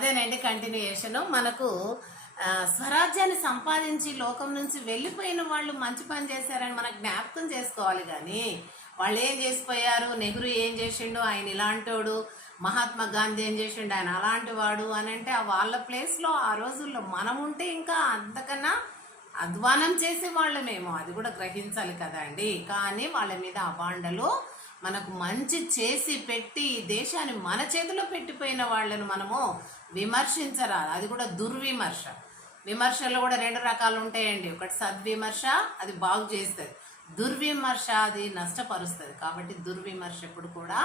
అదేనండి కంటిన్యూయేషన్. మనకు స్వరాజ్యాన్ని సంపాదించి లోకం నుంచి వెళ్ళిపోయిన వాళ్ళు మంచి పని చేశారని మనకు జ్ఞాపకం చేసుకోవాలి. కానీ వాళ్ళు ఏం చేసిపోయారు, నెహ్రూ ఏం చేసిండు, ఆయన ఇలాంటోడు, మహాత్మా గాంధీ ఏం చేసిండు, ఆయన అలాంటి వాడు అని అంటే వాళ్ళ ప్లేస్లో ఆ రోజుల్లో మనం ఉంటే ఇంకా అంతకన్నా అధ్వానం చేసేవాళ్ళమేమో, అది కూడా గ్రహించాలి కదా అండి. కానీ వాళ్ళ మీద అవాండలు మనకు మంచి చేసి పెట్టి దేశాన్ని మన చేతిలో పెట్టిపోయిన వాళ్ళను మనము విమర్శించరాదు. అది కూడా దుర్విమర్శ. విమర్శలో కూడా రెండు రకాలు ఉంటాయండి. ఒకటి సద్విమర్శ, అది బాగు చేస్తుంది. దుర్విమర్శ అది నష్టపరుస్తుంది. కాబట్టి దుర్విమర్శ ఎప్పుడు కూడా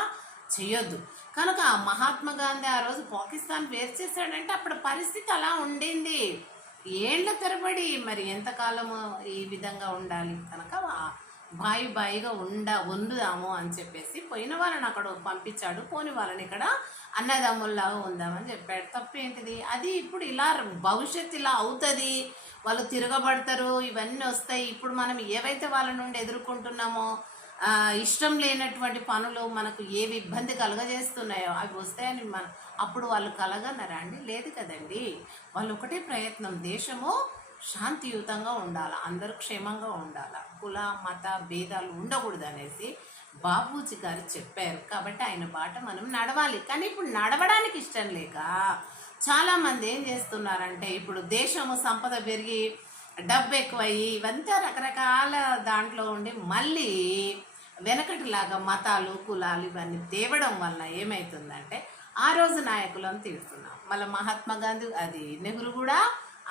చేయొద్దు. కనుక మహాత్మా గాంధీ ఆ రోజు పాకిస్తాన్ వేరు చేశాడంటే అప్పుడు పరిస్థితి అలా ఉండింది. ఏళ్ల తరబడి మరి ఎంతకాలము ఈ విధంగా ఉండాలి. కనుక బాయిగా ఉండుదాము అని చెప్పేసి పోయిన వాళ్ళని అక్కడ పంపించాడు, పోని వాళ్ళని ఇక్కడ అన్నదమ్ముల్లాగా ఉందామని చెప్పాడు. తప్పేంటిది? అది ఇప్పుడు ఇలా భవిష్యత్తు ఇలా అవుతుంది, వాళ్ళు తిరగబడతారు, ఇవన్నీ వస్తాయి. ఇప్పుడు మనం ఏవైతే వాళ్ళ నుండి ఎదుర్కొంటున్నామో ఇష్టం లేనటువంటి పనులు మనకు ఏవి ఇబ్బంది కలగజేస్తున్నాయో అవి వస్తాయని అప్పుడు వాళ్ళు కలగన్నారా అండి? లేదు కదండి. వాళ్ళు ఒకటే ప్రయత్నం, దేశము శాంతియుతంగా ఉండాలి, అందరూ క్షేమంగా ఉండాలి, కుల మత భేదాలు ఉండకూడదు అనేసి బాబూజీ గారు చెప్పారు. కాబట్టి ఆయన బాట మనం నడవాలి. కానీ ఇప్పుడు నడవడానికి ఇష్టం లేక చాలామంది ఏం చేస్తున్నారంటే ఇప్పుడు దేశము సంపద పెరిగి డబ్బు ఎక్కువయ్యి ఇవంతా రకరకాల దాంట్లో ఉండి మళ్ళీ వెనకటిలాగా మతాలు కులాలు ఇవన్నీ తేవడం వల్ల ఏమవుతుందంటే ఆ రోజు నాయకులను తిడుతున్నాం. మళ్ళీ మహాత్మా గాంధీ అది నెహ్రూ కూడా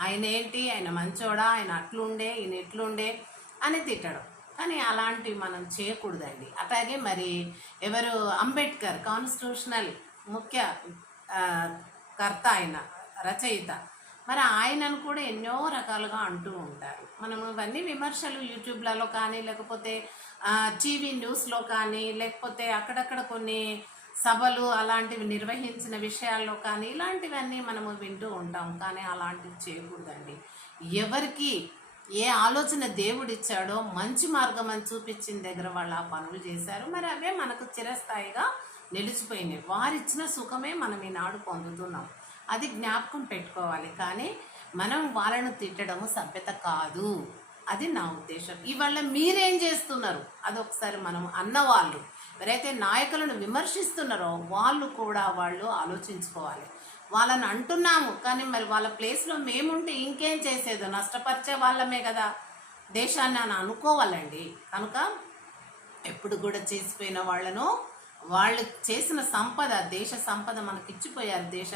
ఆయన ఏంటి, ఆయన మంచోడా, ఆయన అట్లుండే, ఈయన ఇట్లుండే అని తిట్టడం. కానీ అలాంటివి మనం చేయకూడదండి. అట్లాగే మరి ఎవరు అంబేద్కర్ కాన్స్టిట్యూషనల్ ముఖ్య కర్త, ఆయన రచయిత, మరి ఆయనను కూడా ఎన్నో రకాలుగా అంటూ ఉంటారు. మనం ఇవన్నీ విమర్శలు యూట్యూబ్లలో కానీ లేకపోతే టీవీ న్యూస్లో కానీ లేకపోతే అక్కడక్కడ కొన్ని సభలు అలాంటివి నిర్వహించిన విషయాల్లో కానీ ఇలాంటివన్నీ మనము వింటూ ఉంటాం. కానీ అలాంటివి చేయకూడదండి. ఎవరికి ఏ ఆలోచన దేవుడిచ్చాడో మంచి మార్గం అని చూపించిన దగ్గర వాళ్ళు ఆ పనులు చేశారు. మరి అవే మనకు చిరస్థాయిగా నిలిచిపోయినాయి. వారిచ్చిన సుఖమే మనం ఈనాడు పొందుతున్నాం. అది జ్ఞాపకం పెట్టుకోవాలి. కానీ మనం వాళ్ళను తిట్టడము సభ్యత కాదు, అది నా ఉద్దేశం. ఇవాళ మీరేం చేస్తున్నారు అదొకసారి మనం అన్నవాళ్ళు ఎవరైతే నాయకులను విమర్శిస్తున్నారో వాళ్ళు కూడా వాళ్ళు ఆలోచించుకోవాలి. వాళ్ళని అంటున్నాము కానీ మరి వాళ్ళ ప్లేస్లో మేముంటే ఇంకేం చేసేదో, నష్టపరిచే వాళ్ళమే కదా దేశాన్ని అని అనుకోవాలండి. కనుక ఎప్పుడు కూడా చేసిపోయిన వాళ్ళను, వాళ్ళు చేసిన సంపద, దేశ సంపద మనకి ఇచ్చిపోయారు. దేశ